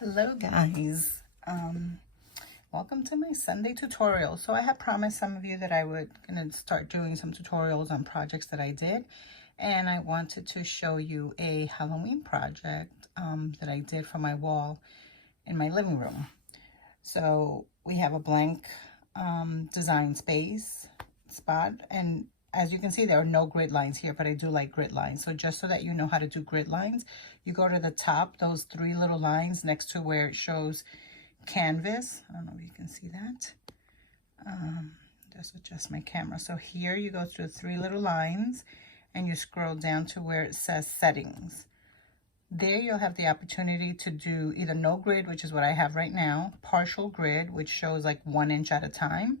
Hello guys, welcome to my Sunday tutorial. So I had promised some of you that I would gonna start doing some tutorials on projects that I did, and I wanted to show you a Halloween project that I did for my wall in my living room. So we have a blank design space spot, and as you can see, there are no grid lines here, but I do like grid lines. So just so that you know how to do grid lines, you go to the top, those three little lines next to where it shows canvas. I don't know if you can see that. Just adjust my camera. So here you go through three little lines and you scroll down to where it says settings. There you'll have the opportunity to do either no grid, which is what I have right now, partial grid, which shows like 1 inch at a time,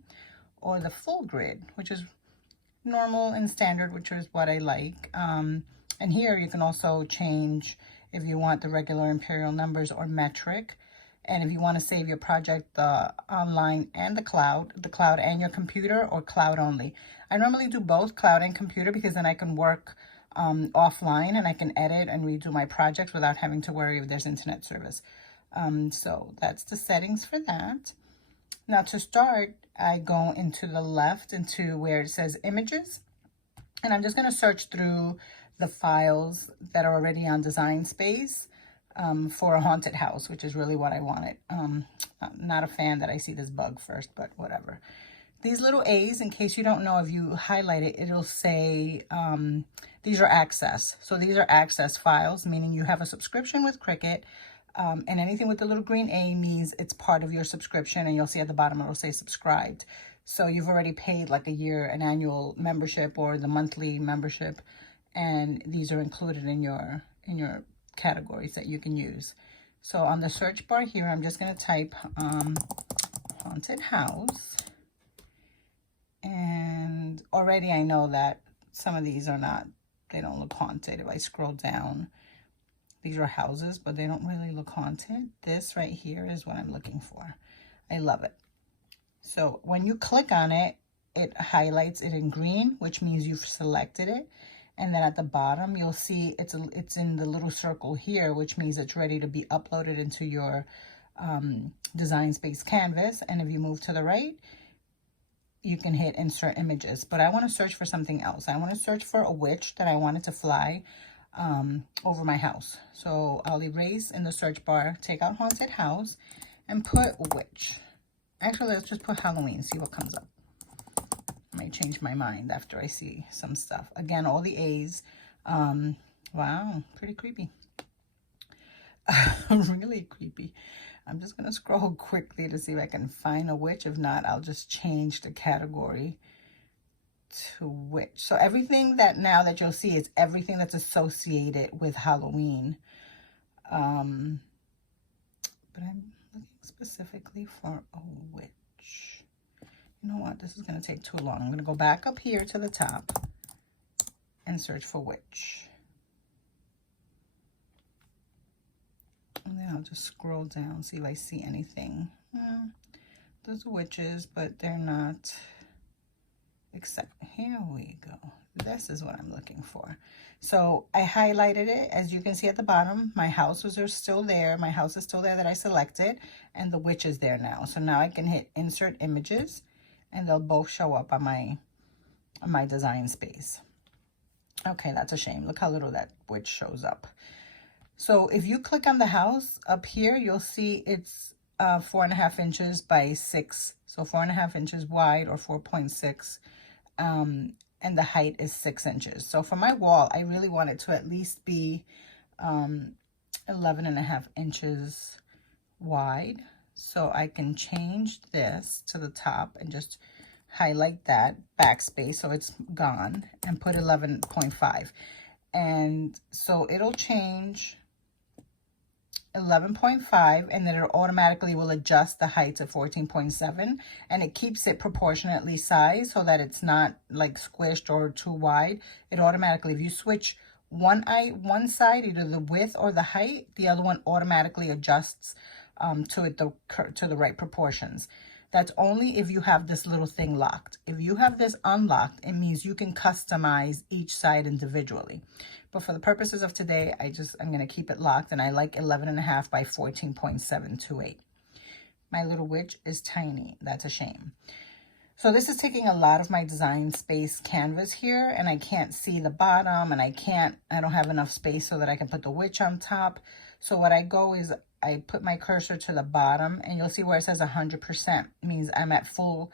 or the full grid, which is normal and standard, which is what I like. And here you can also change if you want the regular imperial numbers or metric. And if you want to save your project online and the cloud and your computer, or cloud only. I normally do both cloud and computer because then I can work offline and I can edit and redo my projects without having to worry if there's internet service. So that's the settings for that. Now to start, I go into the left into where it says images, and I'm just going to search through the files that are already on Design Space for a haunted house, which is really what I wanted. I'm not a fan that I see this bug first, but whatever. These little A's, in case you don't know, if you highlight it, it'll say these are access. So these are access files, meaning you have a subscription with Cricut. And anything with the little green A means it's part of your subscription, and you'll see at the bottom it'll say subscribed. So you've already paid like an annual membership or the monthly membership, and these are included in your categories that you can use. So on the search bar here, I'm just going to type haunted house, and already I know that some of these they don't look haunted. If I scroll down, these are houses, but they don't really look haunted. This right here is what I'm looking for. I love it. So when you click on it, it highlights it in green, which means you've selected it. And then at the bottom, you'll see it's in the little circle here, which means it's ready to be uploaded into your Design Space canvas. And if you move to the right, you can hit insert images. But I want to search for something else. I want to search for a witch that I wanted to fly over my house. So I'll erase in the search bar, take out haunted house, and put witch. Actually, let's just put Halloween, see what comes up. I might change my mind after I see some stuff. Again, all the A's. Wow, pretty creepy. Really creepy. I'm just going to scroll quickly to see if I can find a witch. If not, I'll just change the category to witch. So everything that now that you'll see is everything that's associated with Halloween. But I'm looking specifically for a witch. You know what? This is going to take too long. I'm going to go back up here to the top and search for witch. And then I'll just scroll down, see if I see anything. Those are witches, but they're not. Except, here we go. This is what I'm looking for. So I highlighted it. As you can see at the bottom, my houses are still there. My house is still there that I selected, and the witch is there now. So now I can hit insert images, and they'll both show up on my Design Space. Okay, that's a shame. Look how little that witch shows up. So if you click on the house up here, you'll see it's 4.5 inches by 6. So 4.5 inches wide, or 4.6. And the height is 6 inches. So for my wall, I really want it to at least be 11.5 inches wide. So I can change this to the top and just highlight that backspace so it's gone, and put 11.5. And so it'll change 11.5, and then it automatically will adjust the height to 14.7, and it keeps it proportionately sized so that it's not like squished or too wide. It automatically, if you switch one side, either the width or the height, the other one automatically adjusts to the right proportions. That's only if you have this little thing locked. If you have this unlocked, it means you can customize each side individually. But for the purposes of today, I'm going to keep it locked, and I like 11.5 by 14.728. My little witch is tiny. That's a shame. So this is taking a lot of my design space canvas here, and I can't see the bottom, and I don't have enough space so that I can put the witch on top. So what I go is I put my cursor to the bottom, and you'll see where it says 100% means I'm at full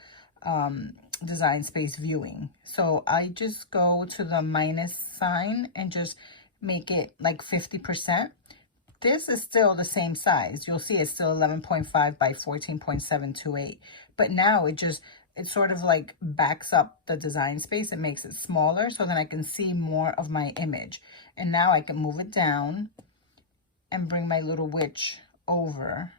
design space viewing. So I just go to the minus sign and just make it like 50%. This is still the same size. You'll see it's still 11.5 by 14.728. But now it sort of like backs up the design space. It makes it smaller so then I can see more of my image. And now I can move it down and bring my little witch over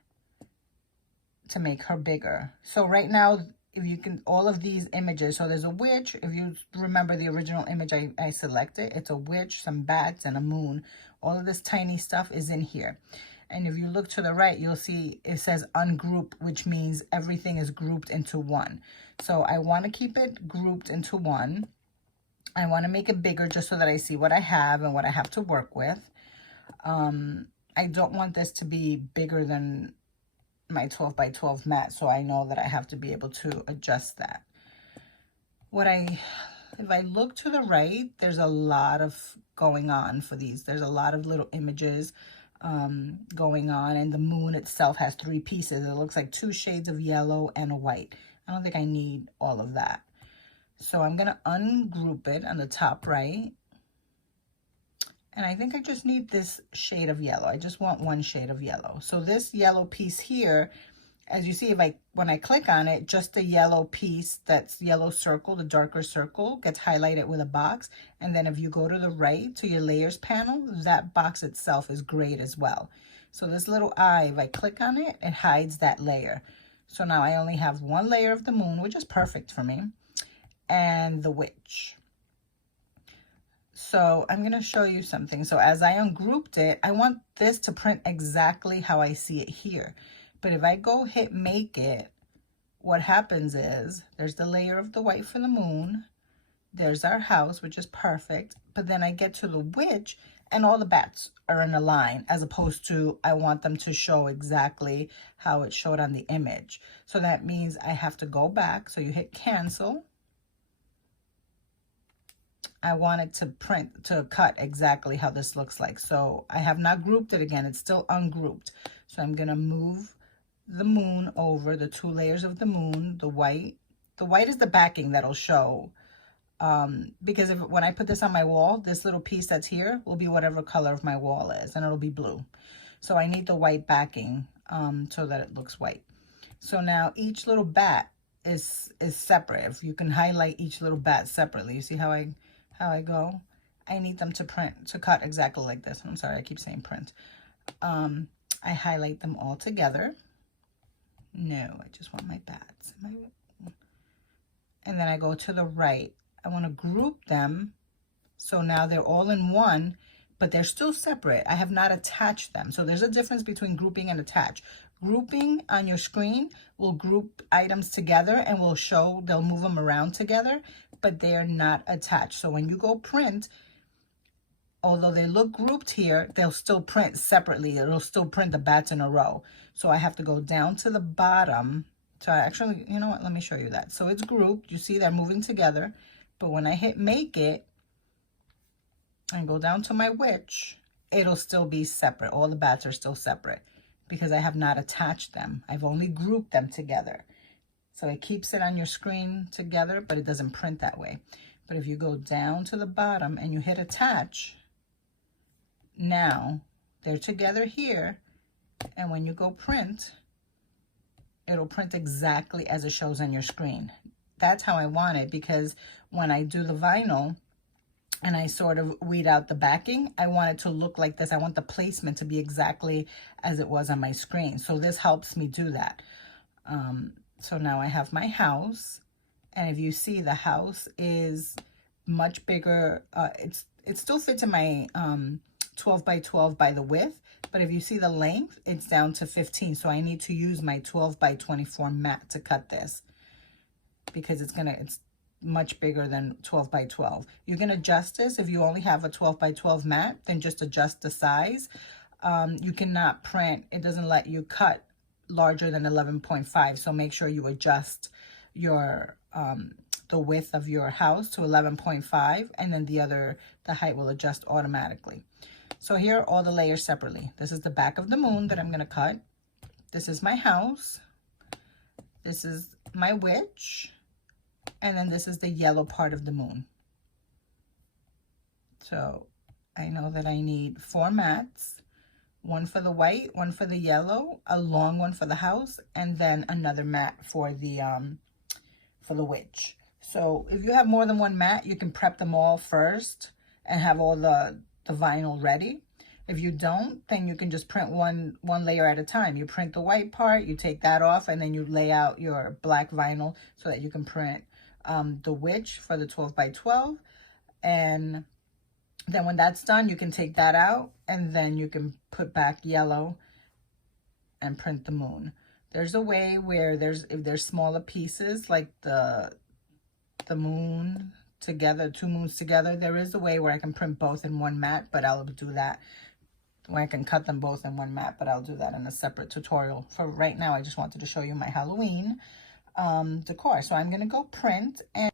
to make her bigger. So right now, if you can, all of these images, so there's a witch. If you remember the original image I selected, it's a witch, some bats, and a moon. All of this tiny stuff is in here. And if you look to the right, you'll see it says ungroup, which means everything is grouped into one. So I want to keep it grouped into one. I want to make it bigger just so that I see what I have and what I have to work with. I don't want this to be bigger than my 12 by 12 mat, so I know that I have to be able to adjust that. If I look to the right, there's a lot of going on for these. There's a lot of little images going on, and the moon itself has 3 pieces. It looks like 2 shades of yellow and a white. I don't think I need all of that. So I'm gonna ungroup it on the top right. And I think I just need this shade of yellow. I just want 1 shade of yellow. So this yellow piece here, as you see, when I click on it, just the yellow piece, that's yellow circle, the darker circle, gets highlighted with a box. And then if you go to the right to your layers panel, that box itself is grayed as well. So this little eye, if I click on it, it hides that layer. So now I only have 1 layer of the moon, which is perfect for me, and the witch. So I'm going to show you something. So as I ungrouped it, I want this to print exactly how I see it here. But if I go hit make it, what happens is there's the layer of the white for the moon. There's our house, which is perfect. But then I get to the witch and all the bats are in a line, as opposed to I want them to show exactly how it showed on the image. So that means I have to go back. So you hit cancel. I want it to cut exactly how this looks like. So I have not grouped it again. It's still ungrouped. So I'm going to move the moon over, the 2 layers of the moon, the white. The white is the backing that'll show. Because when I put this on my wall, this little piece that's here will be whatever color of my wall is, and it'll be blue. So I need the white backing so that it looks white. So now each little bat is separate. If you can highlight each little bat separately, you see how I go? I need them to cut exactly like this. I'm sorry, I keep saying print. I highlight them all together. No, I just want my bats. And then I go to the right. I want to group them. So now they're all in one, but they're still separate. I have not attached them. So there's a difference between grouping and attach. Grouping on your screen will group items together and will show, they'll move them around together, but they're not attached. So when you go print, although they look grouped here, they'll still print separately. It'll still print the bats in a row. So I have to go down to the bottom. So actually, you know what? Let me show you that. So it's grouped. You see they're moving together. But when I hit make it and go down to my witch, it'll still be separate. All the bats are still separate because I have not attached them. I've only grouped them together. So it keeps it on your screen together, but it doesn't print that way. But if you go down to the bottom and you hit attach, now they're together here. And when you go print, it'll print exactly as it shows on your screen. That's how I want it, because when I do the vinyl and I sort of weed out the backing, I want it to look like this. I want the placement to be exactly as it was on my screen. So this helps me do that. So now I have my house, and if you see, the house is much bigger. It still fits in my 12 by 12 by the width, but if you see the length, it's down to 15. So I need to use my 12 by 24 mat to cut this because it's much bigger than 12 by 12. You can adjust this. If you only have a 12 by 12 mat, then just adjust the size. You cannot print, it doesn't let you cut larger than 11.5. So make sure you adjust your the width of your house to 11.5, and then the height will adjust automatically. So here are all the layers separately. This is the back of the moon that I'm going to cut. This is my house. This is my witch. And then this is the yellow part of the moon. So I know that I need 4 mats. One for the white, one for the yellow, a long one for the house, and then another mat for the witch. So if you have more than 1 mat, you can prep them all first and have all the vinyl ready. If you don't, then you can just print one layer at a time. You print the white part, you take that off, and then you lay out your black vinyl so that you can print the witch for the 12 by 12. And then when that's done, you can take that out, and then you can put back yellow and print the moon. There's a way where if there's smaller pieces, like the moon together, 2 moons together, there is a way where I can print both in 1 mat, but I'll do that. Where I can cut them both in 1 mat, but I'll do that in a separate tutorial. For right now, I just wanted to show you my Halloween decor. So I'm going to go print, and